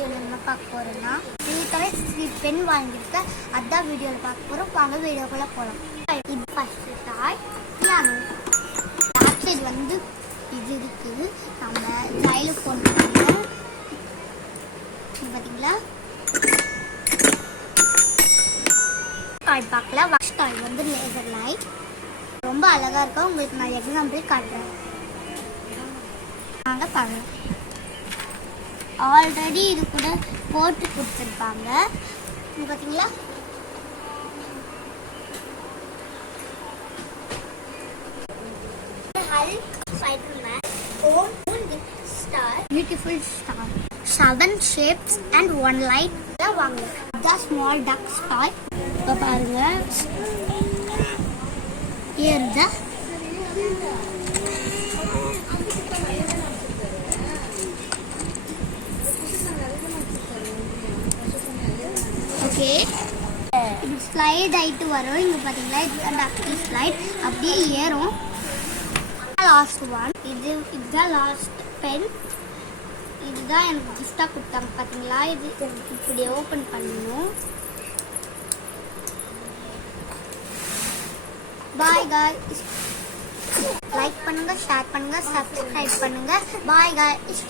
வீடியோவில் என்ன பார்க்க போகிறோம்னா பென் வாங்கியிருக்கேன். அதான் வீடியோவில் பார்க்க போகிறோம். வாங்க வீடியோக்குள்ளே போகலாம். இது ஃபஸ்ட்டு டாய் பியானோ. பேக் சைடு வந்து இது இருக்குது. நம்ம கையில் கொண்டு போகணும். இது பார்த்தீங்களா டாய் பார்க்கல. ஃபஸ்ட் டாய் வந்து லேசர் லைட். ரொம்ப அழகாக இருக்கும். உங்களுக்கு நான் எக்ஸாம்பிள் காட்டுறேன். நாங்கள் பார்க்கலாம். ஆல்ரெடி இது கூட போட்டு கொடுத்துருப்பாங்க. இது பார்த்தீங்களா Hulk, Spiderman, Moon with star, beautiful star, 7 shapes and 1 light. வாங்க the small ducks toy. இப்போ பாருங்க here the ஓகே. இது ஸ்லைட் ஆகிட்டு வரும். இங்கே பார்த்தீங்களா இதுதான் டக்கி ஸ்லைட். அப்படியே ஏறும். Last one. இதுதான் லாஸ்ட் பென். இதுதான் எனக்கு கிஃப்டாக கொடுத்தாங்க. பார்த்தீங்களா இது இப்படி ஓப்பன் பண்ணணும். Bye guys. லைக் பண்ணுங்க, ஷேர் பண்ணுங்க, சப்ஸ்கிரைப் பண்ணுங்க. Bye guys.